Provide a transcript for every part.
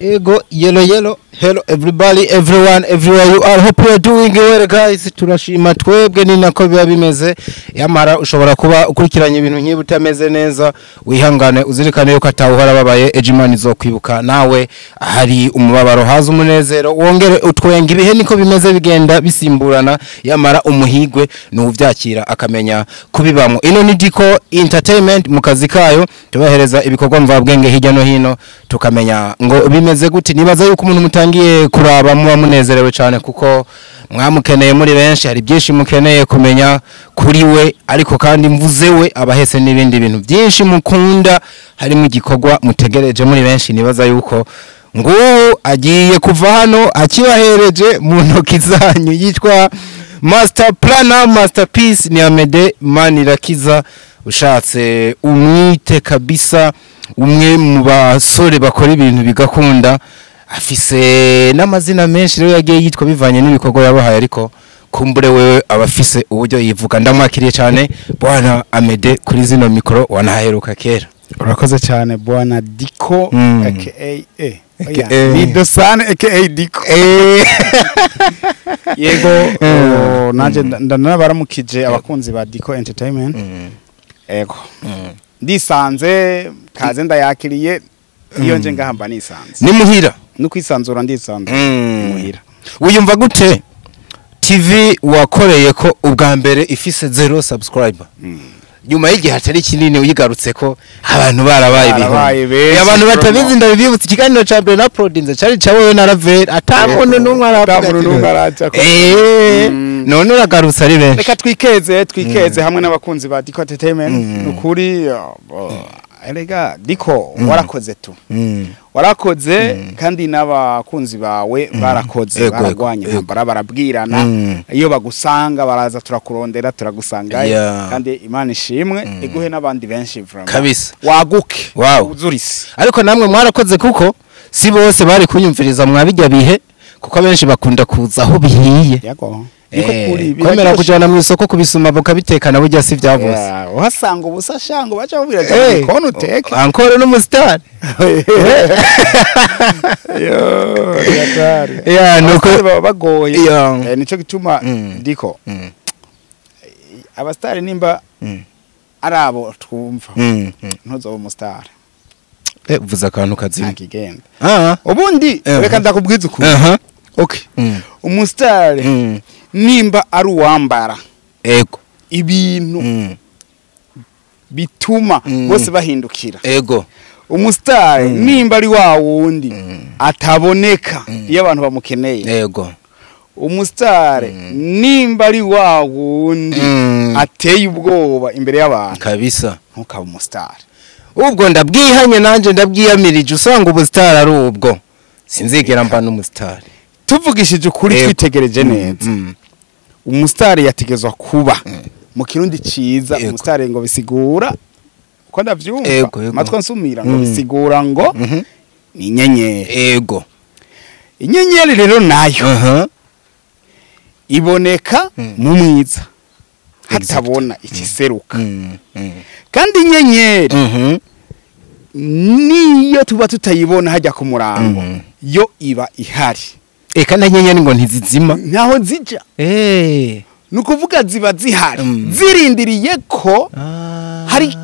ego, yellow. Hello everybody, everyone, everywhere you are. Hope you are doing well guys. Turashima twebwe ni nako biba bimeze. Yamara ushobora kuba ukurikiranye ibintu nkibi utameze neza, wihangane uzirikane yuko atawuhora babaye Ejimani zo kwibuka nawe hari umubabaro haza umunezero wongere utwenga ibihe niko bimeze bigenda bisimburana. Yamara umuhigwe n'uvyakira akamenya kubibamo. Ino ni Diko Entertainment mu kazi kayo tubahereza ibikorwa mvabwenge hirya no hino tukamenya ngo bimeze gute. Nibaza yuko umuntu mutangiye kuraba muba munezerewe cyane kuko mwamukeneye muri benshi, hari byinshi mukeneye kumenya kuri we, ariko kandi mvuze we abahese n'ibindi bintu byinshi mukunda harimo igikorwa mutegereje muri benshi. Nibaza yuko ngo agiye kuva hano akibahereje mu ntoki zanyu, yitwa Master Planner Masterpiece ni Amede Manirakiza. Ushatse umwite kabisa umwe mu basore bakora ibintu bigakunda, afise n'amazina menshi rero yagiye yitwa bivanye n'ibikorwa yabahaye, ariko kumbure wewe abafise uburyo yivuga. Ndamwakiriye cyane bwana Amede kuri zino mikoro, wanaheruka kera. Urakoze cyane bwana Diko aka ni Dosane aka Diko. Yego naje ndanabaramukije abakunzi ba Diko Entertainment. Ego ndisanze kaze ndayakiriye iyo nje ngahamba nisanze ni muhira nukwisanzura ndisanze muhira. Uyumva gute TV wakoreye ko ubwa mbere ifise 0 subscriber nyuma y'igihe atari kinini uyigarutse ko abantu barabaye ibiho abantu batabizi ndabibutse ikiganiro ca mbere na Prodinze cari cawe na Ravel atamuntu numwe araca none uragarutse ari benshi. Reka twikeze hamwe n'abakunzi ba Diko Entertainment ukuri erega Diko warakoze tu warakoze kandi n'abakunzi bawe barakoze baragwanye barabwirana iyo bagusanga baraza turakurondera turagusangaye kandi Imana ishimwe iguhe n'abandi benshi vraiment kabisa waguke uzurisi. Ariko namwe mwarakoze kuko si bose bari kunyumviriza mwabijya bihe kuko benshi bakunda kuza aho bihiye. Yego komera kujana mu isoko kubisuma bukabitekana burya si vyavose uhasanga ubusa shango baca bubiraga kono uteke encore no mustar nuko bagoye nico gituma Diko abastari nimba arabo twumva ntuzo umustar uvuza akantu kazima akigenda ubundi reka ndakubwiza ukuri okay umustar nimba ari uwambara ego ibintu bituma bose bahindukira ego umustar nimba ari wa wundi ataboneka iyo abantu bamukeneye ego umustar nimba ari wa wundi ateye ubwoba imbere y'abantu kabisa ntukaba umustar. Ubwo ndabwihanye nanje ndabwiyamirije usanga ubustar ari ubwo sinzigera mba n'umustar. Tuvugishije ukuri twitegereje neza umustar yategezwa kuba mu kirundi ciza umustar ngo bisigura uko ndavyumva matwa nsumira ngo bisigura ngo ni inyenyeri. Ego inyenyeri rero nayo iboneka mu mwiza hatabona ikiseruka kandi inyenyeri niyo tuba tutayibona hajya ku murango yo iba ihari. Eka na nyenyeri ngo ntizizima ntaho zija nukuvuga ziba zihari zirindiriye ko hari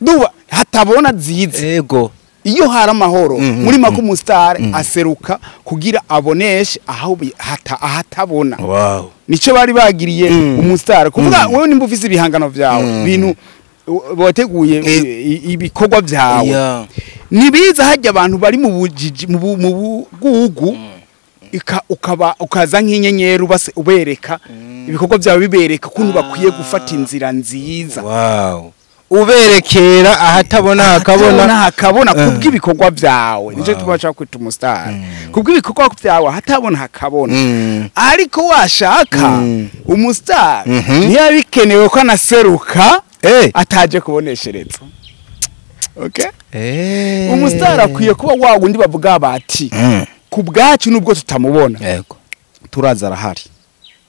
duba hatabona ziza. Ego iyo hari amahoro muri mako umustar aseruka kugira aboneshe aho ahatabona. Wow nico bari bagiriye umustar kuvuga wewe nimba ufise ibihangano vyawe bintu boteguye ibikorwa vyawe nibiza hajya abantu bari mu bujiji mu bugugu ukaza nk'inyenyeri ubase ubereka ibikorwa byawe bibereka kuntu bakwiye gufata inzira nziza. Wow uberekera ahatabona hakabona kubw'ibikorwa byawe nico tubacha kwita umustar kubw'ibikorwa byawe hatabona hakabona. Ariko washaka umustar ntiyabikenewe ko anaseruka ataje kuboneshereza. Okay umustar akwiye kuba wa wundi bavuga bati kubwacu nubwo tutamubona yego turaza arahari.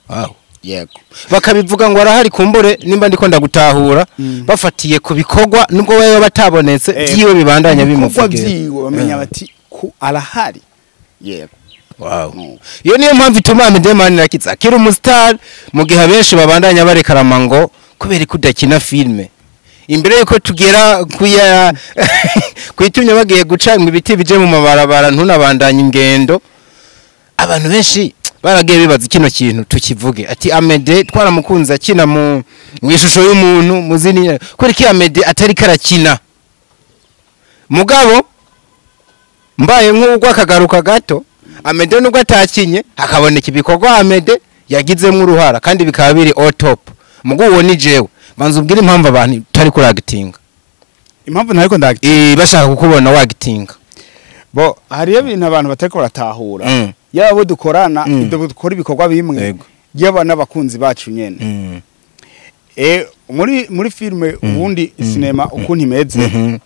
Wow yego bakabivuga ngo arahari kumbure nimba ndiko ndagutahura bafatiye ku bikorwa nubwo wewe batabonetse byiwe bibandanya bimuvugira bamenya bati arahari yego. Wow. Iyo niyo mpamvu ituma Amede Manirakiza akiri umustar mu gihe abenshi babandanya barekarama ngo kubera kudakina filme. Imbere yuko tugera kuya kwitumye bagiye guca ibiti bije mu mabarabara ntunabandanya ingendo, abantu benshi baragiye bibaza kino kintu tukivuge ati Amede twaramukunza akina mu ishusho y'umuntu muzini kuri ki Amede atari karakina. Mugabo mbaye nk'ugwa akagaruka gato Amede nubwo atakinye hakaboneka ibikorwa Amede yagizemo uruhara kandi bikaba biri all top. Mugo uwo ni jewe banza ubwire impamvu abantu tari kuri acting. Impamvu ntariko ndagitinga bashaka kukubona wagitinga. Bo hari ibintu abantu batariko baratahura. Yabo dukorana ibyo dukora ibikorwa bimwe. Yaba n'abakunzi bacu nyene. Muri filme ubundi cinema ukuntu imeze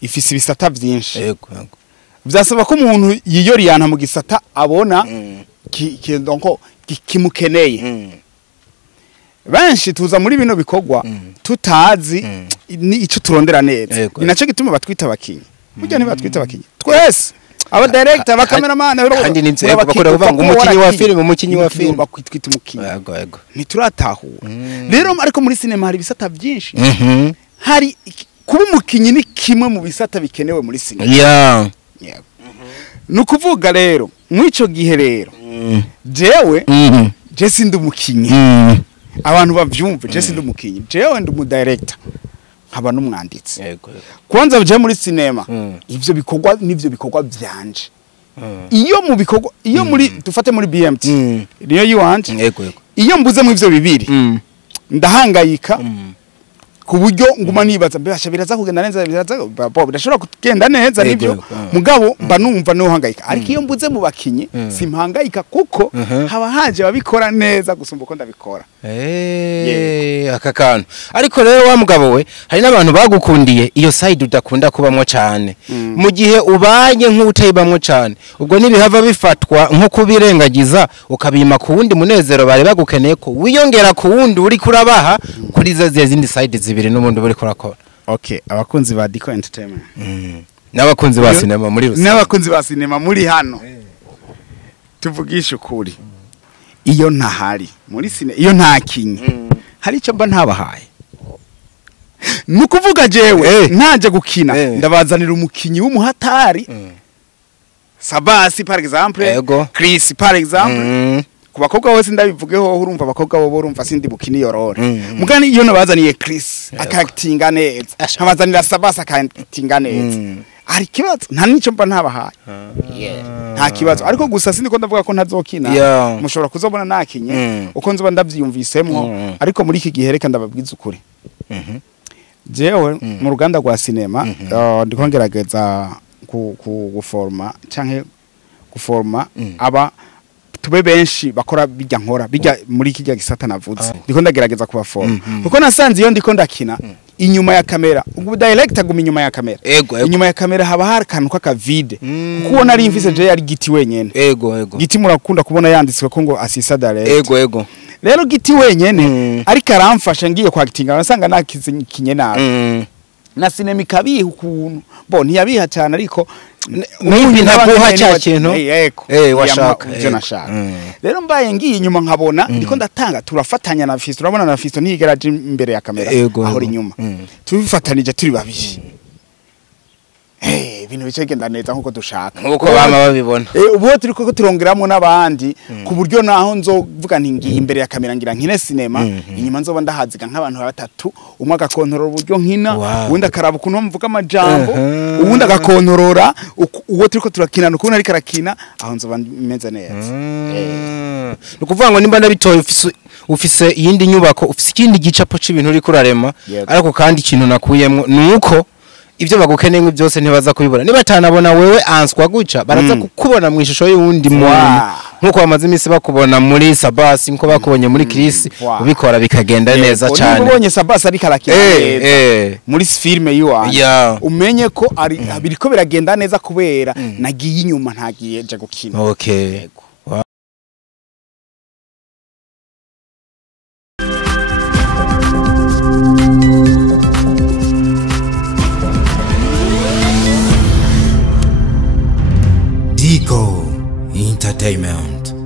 ifise ibisata byinshi. Yego. Byasaba ko umuntu yiyoriyana mu gisata abona donc kimukeneye. Benshi tuza muri bino bikorwa tutazi ni ico turondera neza. Ni naco gituma batwita abakinyi. Burya ni batwita abakinyi. Twese aba director aba cameraman kandi ninze bakora bavanga umukinyi wa film bakwitwita umukinyi. Yego. Nituratahura. Rero ariko muri cinema hari bisata byinshi. Hari kuba umukinyi ni kimwe mu bisata bikenewe muri cinema. Yeah. Nukuvuga rero mwico gihe rero jewe je sindi umukinyi abantu bavyumve je sindi umukinyi jewe ndi umudirector nkaba n'umwanditsi kwanza je muri cinema ivyo bikorwa nivyo bikorwa byanje iyo mu bikorwa iyo muri dufate muri BMT niyo yiwanje iyo mbuze mu ivyo bibiri ndahangayika ku buryo nguma nibaza mbasha biraza kugenda neza birashobora kugenda neza nivyo mugabo mba numva no hangayika ariko iyo mbuze mu bakinyi simpangayika kuko haba haje babikora neza gusumba uko ndabikora akakantu ariko rero wa mugabo we hari n'abantu bagukundiye iyo side udakunda kubamwo cyane mu gihe ubanye nk'utayibamwo cyane ubwo nibihava bifatwa nko kubirengagiza ukabima ku wundi munezero bari bagukeneye ko wiyongera ku wundi uri kurabaha kuri zindi side zibiri n'ubundi buri kurakora. Okay, abakunzi ba Diko Entertainment n'abakunzi ba cinema muri rusange n'abakunzi ba cinema muri hano tuvugisha ukuri iyo ntahari muri cinema iyo ntakinyi hari icyo mba ntabahaye nukuvuga jewe ntaje gukina ndabazanira umukinyi w'umuhatari Sabasi par exemple Chris par exemple kubakobwa bose ndabivugeho urumva abakobwa bo urumva sindi bukini yorore mugani iyo nabazaniye Chris akactinga neza nkabazanira Sabasa akactinga neza ari kibazo nta nico mba ntabahaye nta kibazo ariko gusa sindi ko ndavuga ko ntazokina mushobora kuzobona nakinye uko nzoba ndavyiyumvisemwo ariko muri iki gihe reka ndababwiza ukuri jewe mu ruganda rwa cinema ndiko ngerageza guforma canke guforma aba tube benshi bakora bijya nkora bijya muri kijya gisata navuze ndiko ndagerageza kubaforma kuko nasanze iyo ndiko ndakina inyuma ya kamera ubwo director guma inyuma ya kamera inyuma ya kamera haba hari kantu ka vide kuko nari mfise je yari giti wenyene giti murakunda kubona yanditswe ko ngo assistant director rero giti wenyene ariko aramfasha ngiye kwagitinga nasanga nakizinye nabi na cinema ikabiha ukuntu bo ntiyabiha cyane ariko nibi ntaguha cya kintu washaka byo nashaka rero mbaye ngiye inyuma nkabona ndiko ndatanga turafatanya na Fisto urabona na Fisto ntigeraje imbere ya kamera aho inyuma tubifatanije turi babiri ibintu bicegenda neza nkuko dushaka nkuko bama babibona ubu turi ko turongeramo nabandi ku buryo naho nzovuga nti ngiye imbere ya kamera ngira nkine cinema inyuma nzoba ndahaziga nk'abantu batatu umwe agakontorora uburyo nkina uwundi akaraba ukuntu mvuga amajambo uwundi agakontorora uwo turi ko turakina ukuntu ari karakina aho nzoba meze neza nukuvuga ngo nimba ndabitoye ufise yindi nyubako ufise ikindi gicapo c'ibintu uri kurarema ariko kandi ikintu nakuyemwo nuko ibyo bagukeneye byose ntibaza kubibona niba tanabona wewe answa guca baraza kukubona mu ishusho y'undi muntu nkuko bamaze imisi bakubona muri Sabasi nko bakubonye muri Chris ubikora bikagenda neza cyane ubonye Sabasi ari karakira muri filme yiwanje umenye ko ari biriko biragenda neza kubera nagiye inyuma ntagiye je gukina Dico Entertainment.